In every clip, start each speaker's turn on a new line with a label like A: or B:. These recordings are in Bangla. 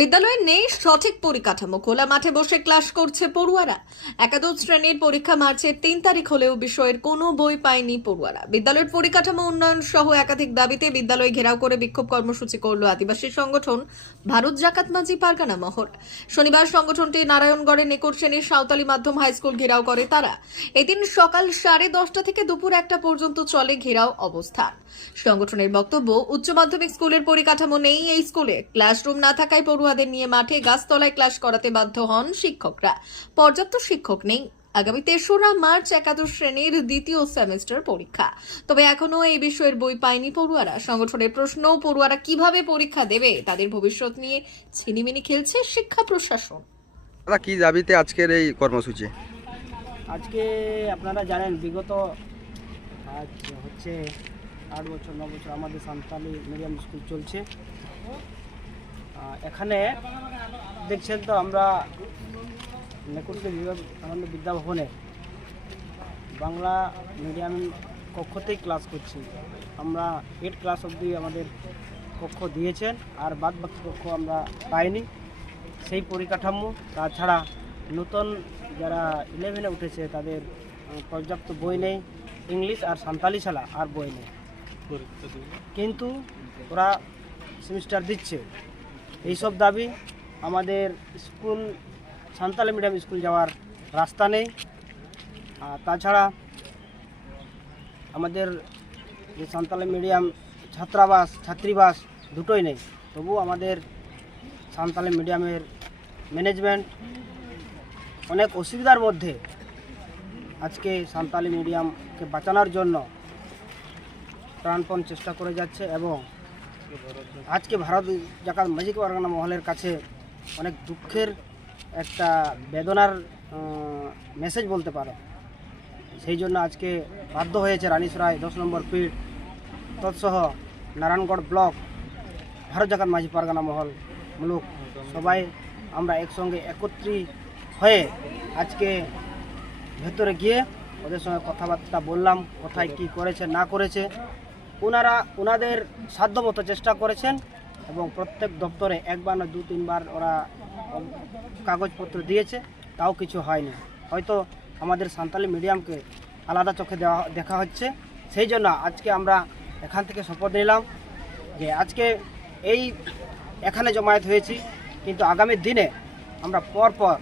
A: বিদ্যালয়ে নেই সঠিক পরিকাঠামো। খোলা মাঠে বসে ক্লাস করছে পড়ুয়ারা। একাদশ শ্রেণির পরীক্ষা মার্চের তিন তারিখ হলেও বিষয়ের কোনো বই পায়নি পড়ুয়ারা। বিদ্যালয়ের পরিকাঠামো উন্নয়ন সহ একাধিক দাবিতে বিদ্যালয় ঘেরাও করে বিক্ষোভ কর্মসূচি করল আদিবাসী সংগঠন ভারত জাকাত মাঝি পারগানা মহল। শনিবার সংগঠনটি নারায়ণগড়ের নিকট শ্রেণির সাঁওতালি মাধ্যম হাই স্কুল ঘেরাও করে তারা। এদিন সকাল সাড়ে দশটা থেকে দুপুর একটা পর্যন্ত চলে ঘেরাও অবস্থান। সংগঠনের বক্তব্য, উচ্চ মাধ্যমিক স্কুলের পরিকাঠামো নেই এই স্কুলে। ক্লাসরুম না থাকায় পড়ুয়াদের নিয়ে মাঠে গাছতলায় ক্লাস করাতে বাধ্য হন শিক্ষকরা। পর্যাপ্ত শিক্ষক নেই। আগামী তেসরা মার্চ একাদশ শ্রেণির দ্বিতীয় সেমিস্টার পরীক্ষা। তবে এখনও এই বিষয়ের বই পায়নি পড়ুয়ারা। সংগঠনের প্রশ্ন পড়ুয়ারা কীভাবে পরীক্ষা দেবে তাদের ভবিষ্যৎ নিয়ে ছিনিমিনি খেলছে শিক্ষা প্রশাসন।
B: দাদা কি দাবিতে আজকের এই কর্মসূচি?
C: আজকে আপনারা জানেন বিগত আজ হচ্ছে আট বছর ন বছর আমাদের সান্তালি মিডিয়াম স্কুল চলছে। এখানে দেখছেন তো আমরা নেকুরকে বিবেকানন্দ বিদ্যাভবনে বাংলা মিডিয়াম কক্ষতেই ক্লাস করছি। আমরা এইট ক্লাস অবধি আমাদের কক্ষ দিয়েছেন, আর বাদ বাকি কক্ষ আমরা পাইনি। সেই পরিকাঠামো, তাছাড়া নতুন যারা ইলেভেনে উঠেছে, তাদের পর্যাপ্ত বই নেই, ইংলিশ আর সান্তালি ছাড়া আর বই নেই। কিন্তু ওরা সেমিস্টার দিচ্ছে। এইসব দাবি আমাদের স্কুল সান্তালি মিডিয়াম স্কুল যাওয়ার রাস্তা নেই। আর তাছাড়া আমাদের যে সান্তালি মিডিয়াম ছাত্রাবাস, ছাত্রীবাস দুটোই নেই। তবু আমাদের সান্তালি মিডিয়ামের ম্যানেজমেন্ট অনেক অসুবিধার মধ্যে আজকে সান্তালি মিডিয়ামকে বাঁচানোর জন্য প্রাণপণ চেষ্টা করে যাচ্ছে এবং আজকে ভারত জাকাত মাজিক পারগানা মহলের কাছে অনেক দুঃখের একটা বেদনার মেসেজ বলতে পারো। সেই জন্য আজকে বাধ্য হয়েছে রানীসরায় দশ নম্বর পিঠ, তৎসহ নারায়ণগড় ব্লক, ভারত জাকাত মাঝি পারগানা মহল, মুলুক। সবাই আমরা একসঙ্গে একত্রিত হয়ে আজকে ভেতরে গিয়ে ওদের সঙ্গে কথাবার্তা বললাম, কোথায় কি করেছে, না করেছে। ওনারা ওনাদের সাধ্যমতো চেষ্টা করেছেন এবং প্রত্যেক দপ্তরে একবার না দু, তিনবার ওরা কাগজপত্র দিয়েছে, তাও কিছু হয়নি। হয়তো আমাদের সান্তালি মিডিয়ামকে আলাদা চোখে দেওয়া, দেখা হচ্ছে। সেই জন্য আজকে আমরা এখান থেকে শপথ নিলাম যে আজকে এই এখানে জমায়েত হয়েছি, কিন্তু আগামী দিনে আমরা পর পর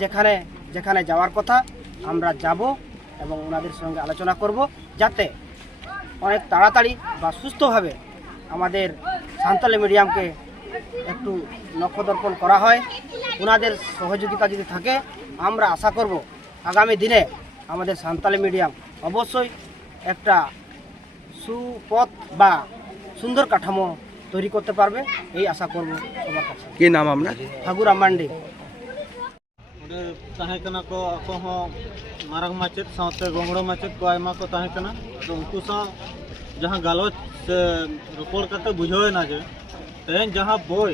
C: যেখানে যেখানে যাওয়ার কথা আমরা যাব এবং ওনাদের সঙ্গে আলোচনা করব, যাতে অনেক তাড়াতাড়ি বা সুস্থভাবে আমাদের সান্তালি মিডিয়ামকে একটু নক্ষদর্পণ করা হয়। ওনাদের সহযোগিতা যদি থাকে আমরা আশা করব আগামী দিনে আমাদের সান্তালি মিডিয়াম অবশ্যই একটা সুপথ বা সুন্দর কাঠামো তৈরি করতে পারবে এই আশা করব সবার কাছে।
B: কি নাম আপনার?
C: ঠাকুরা মান্ডি
D: मारंग माचेद साथ गोंगड़ो माचेद को आयमा को तो उनको जहाँ गालोच से रोपड़ करते बुझाना जे तेज जहाँ बय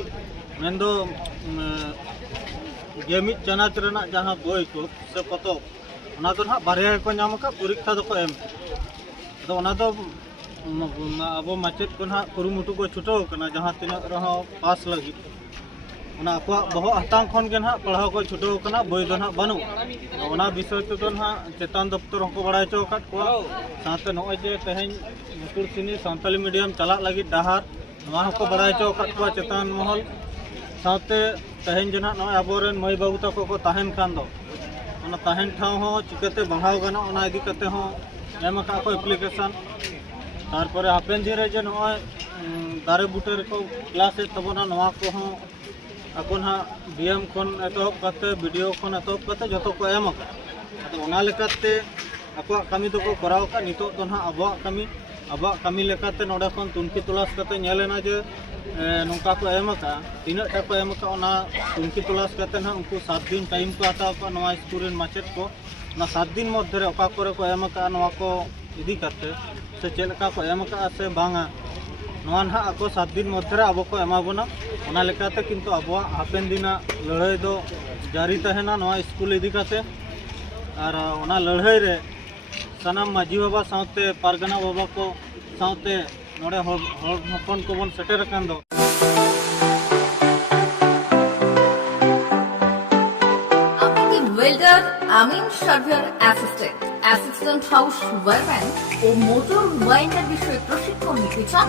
D: मन दो गेमित चनाच जहाँ बय को से पतब ना तो ना बारह को परीक्षा दो एम तो अब माचेद को ना कुरुमुटू को छुटाव जहाँ तीन पास लगी हतांग खन के ना पढ़ा को छुटव बई दो ना बनू। विषय तेद ना चेतान दफ्तर को बड़ा चौते नजे तेज मुकुटसिनी सानी मीडियम चला लगे डहार। को बड़ा चौका चेतान महल साथे तेज जो ना अब मई बाबू तक को तहन खान ठाव चिकाते बढ़ाव गना इदी एम का एप्लीकेशन तारपर हापेन दिन जो दारे बुटे क्लास तबना को आपको ना बीएम खन एतहब करते वीडियो जो को एम अकते कमी तो कराव नित तो ना अब कमी अब कमी ना खन तलाश करते नेना जे नौका को एम तीनाटा को एम तुमकी तलाश करते ना, उनको सात दिन टाइम को हत्या स्कूल मचे को। ना सात दिन मध्य अका को एम का इदी करते। से चलका को एम से बांगा। ᱱᱚᱣᱟ ᱱᱟᱦᱟᱜ ᱟᱠᱚ ᱥᱟᱛ ᱫᱤᱱ ᱢᱚᱫᱽᱫᱷᱮ ᱨᱮ ᱟᱵᱚ ᱠᱚ ᱮᱢᱟ ᱵᱚᱱᱟ ᱚᱱᱟ ᱞᱮᱠᱟᱛᱮ ᱠᱤᱱᱛᱩ ᱟᱵᱚᱣᱟᱜ ᱦᱟᱯᱮᱱ ᱫᱤᱱᱟᱜ ᱞᱟᱹᱲᱦᱟᱹᱭ ᱫᱚ ᱡᱟᱹᱨᱤ ᱛᱟᱦᱮᱱᱟ ᱱᱚᱣᱟ ᱥᱠᱩᱞ ᱤᱫᱤ ᱠᱟᱛᱮ ᱟᱨ ᱚᱱᱟ ᱞᱟᱹᱲᱦᱟᱹᱭ ᱨᱮ ᱥᱟᱱᱟᱢ ᱢᱟᱺᱡᱷᱤ ᱵᱟᱵᱟ ᱥᱟᱶᱛᱮ ᱯᱟᱨᱜᱟᱱᱟ ᱵᱟᱵᱟ ᱠᱚ ᱥᱟᱶᱛᱮ ᱱᱚᱰᱮ ᱦᱚᱲ ᱦᱚᱯᱚᱱ ᱠᱚᱵᱚᱱ ᱥᱮᱴᱮᱨ ᱟᱠᱟᱱ ᱫᱚ
E: ওয়েল্ডার আমিন surveyor assistant assistant house wireman ও মোটর ওয়াইন্ডার বিষয়ে প্রশিক্ষণ নিতে চান